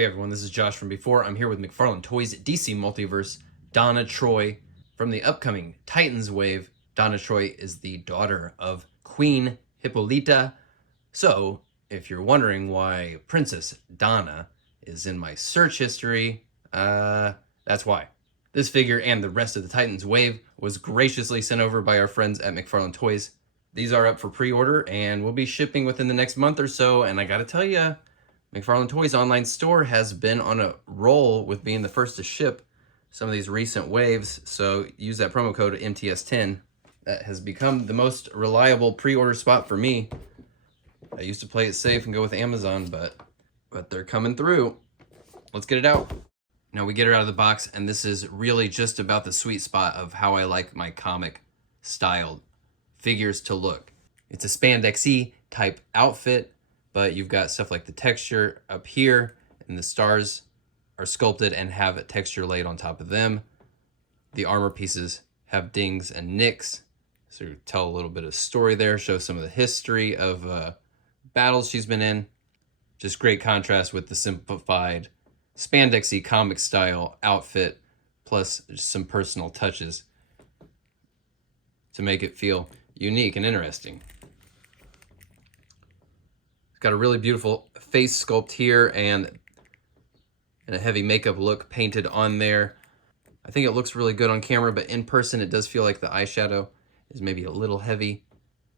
Hey everyone, this is Josh from before. I'm here with McFarlane Toys DC Multiverse, Donna Troy. From the upcoming Titans wave, Donna Troy is the daughter of Queen Hippolyta. So, if you're wondering why Princess Donna is in my search history, that's why. This figure and the rest of the Titans wave was graciously sent over by our friends at McFarlane Toys. These are up for pre-order and will be shipping within the next month or so, and I gotta tell ya, McFarlane Toys online store has been on a roll with being the first to ship some of these recent waves, so use that promo code MTS10. That has become the most reliable pre-order spot for me. I used to play it safe and go with Amazon, but they're coming through. Let's get it out. Now we get her out of the box, and this is really just about the sweet spot of how I like my comic styled figures to look. It's a spandex-y type outfit, but you've got stuff like the texture up here, and the stars are sculpted and have a texture laid on top of them. The armor pieces have dings and nicks, so you tell a little bit of story there, show some of the history of battles she's been in. Just great contrast with the simplified spandexy comic style outfit, plus some personal touches to make it feel unique and interesting. Got a really beautiful face sculpt here and a heavy makeup look painted on there. I think it looks really good on camera, but in person it does feel like the eyeshadow is maybe a little heavy.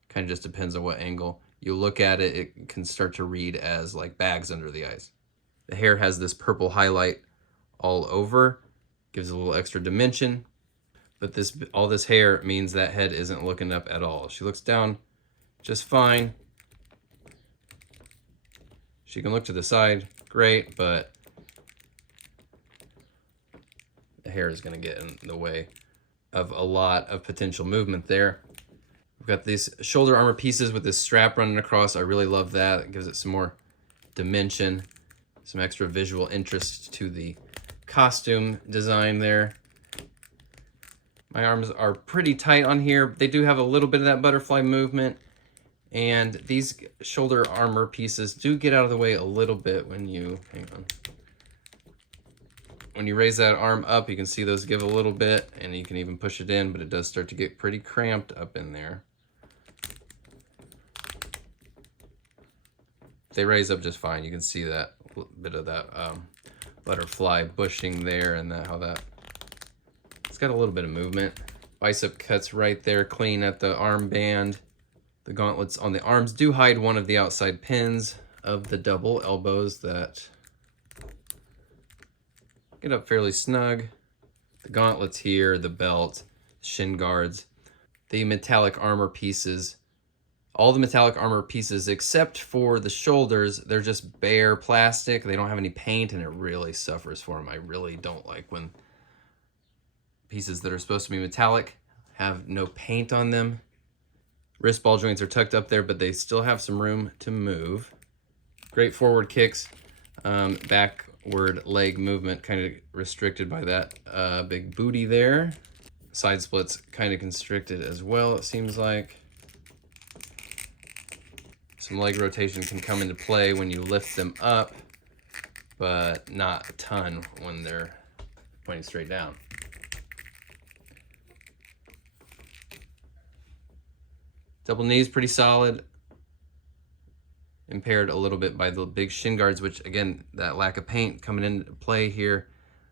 Kind of just depends on what angle you look at it. It can start to read as like bags under the eyes. The hair has this purple highlight all over, gives a little extra dimension, but all this hair means that head isn't looking up at all. She looks down just fine. She can look to the side, great, but the hair is going to get in the way of a lot of potential movement there. We've got these shoulder armor pieces with this strap running across. I really love that. It gives it some more dimension, some extra visual interest to the costume design there. My arms are pretty tight on here. They do have a little bit of that butterfly movement. And these shoulder armor pieces do get out of the way a little bit when you, hang on. When you raise that arm up, you can see those give a little bit, and you can even push it in, but it does start to get pretty cramped up in there. They raise up just fine. You can see that bit of that butterfly bushing there, and how that, it's got a little bit of movement. Bicep cuts right there, clean at the armband. The gauntlets on the arms do hide one of the outside pins of the double elbows that get up fairly snug. The gauntlets here, the belt, shin guards, the metallic armor pieces. All the metallic armor pieces except for the shoulders, they're just bare plastic. They don't have any paint, and it really suffers for them. I really don't like when pieces that are supposed to be metallic have no paint on them. Wrist ball joints are tucked up there, but they still have some room to move. Great forward kicks. Backward leg movement kind of restricted by that big booty there. Side splits kind of constricted as well, it seems like. Some leg rotation can come into play when you lift them up, but not a ton when they're pointing straight down. Double knees, pretty solid. Impaired a little bit by the big shin guards, which again, that lack of paint coming into play here.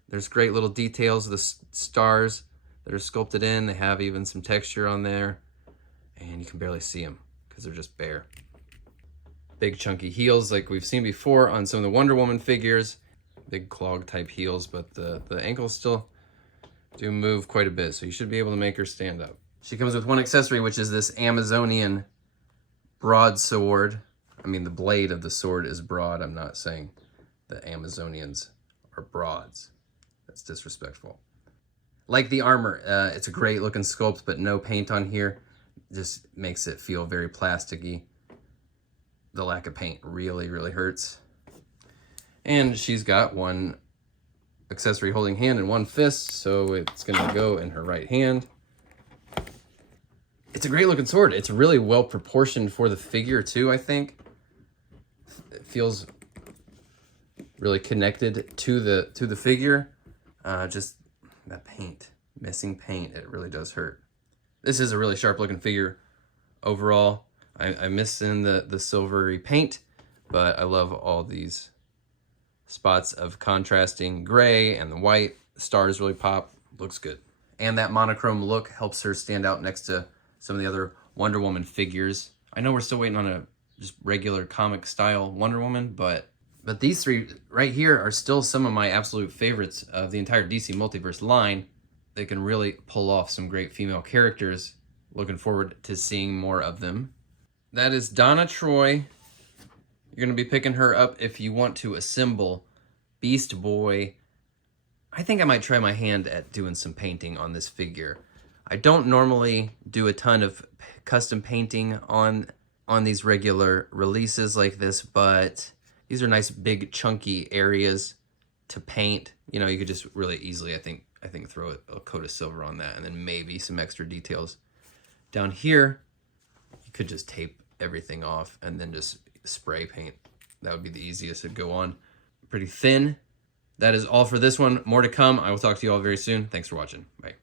There's great little details of the stars that are sculpted in. They have even some texture on there, and you can barely see them because they're just bare. Big chunky heels like we've seen before on some of the Wonder Woman figures. Big clog type heels, but the ankles still do move quite a bit, so you should be able to make her stand up. She comes with one accessory, which is this Amazonian broadsword. I mean, the blade of the sword is broad. I'm not saying the Amazonians are broads. That's disrespectful. Like the armor, it's a great looking sculpt, but no paint on here. Just makes it feel very plasticky. The lack of paint really, really hurts. And she's got one accessory holding hand and one fist, so it's gonna go in her right hand. It's a great looking sword. It's really well proportioned for the figure too, I think. It feels really connected to the figure. Just that paint, missing paint, it really does hurt. This is a really sharp looking figure overall. I miss in the silvery paint, but I love all these spots of contrasting gray and the white. The stars really pop, looks good. And that monochrome look helps her stand out next to some of the other Wonder Woman figures. I know we're still waiting on a just regular comic style Wonder Woman, but these three right here are still some of my absolute favorites of the entire DC Multiverse line. They can really pull off some great female characters. Looking forward to seeing more of them. That is Donna Troy. You're going to be picking her up if you want to assemble Beast Boy. I think I might try my hand at doing some painting on this figure. I don't normally do a ton of custom painting on these regular releases like this, but these are nice big chunky areas to paint. You know, you could just really easily, I think throw a coat of silver on that and then maybe some extra details. Down here, you could just tape everything off and then just spray paint. That would be the easiest to go on. Pretty thin. That is all for this one. More to come. I will talk to you all very soon. Thanks for watching. Bye.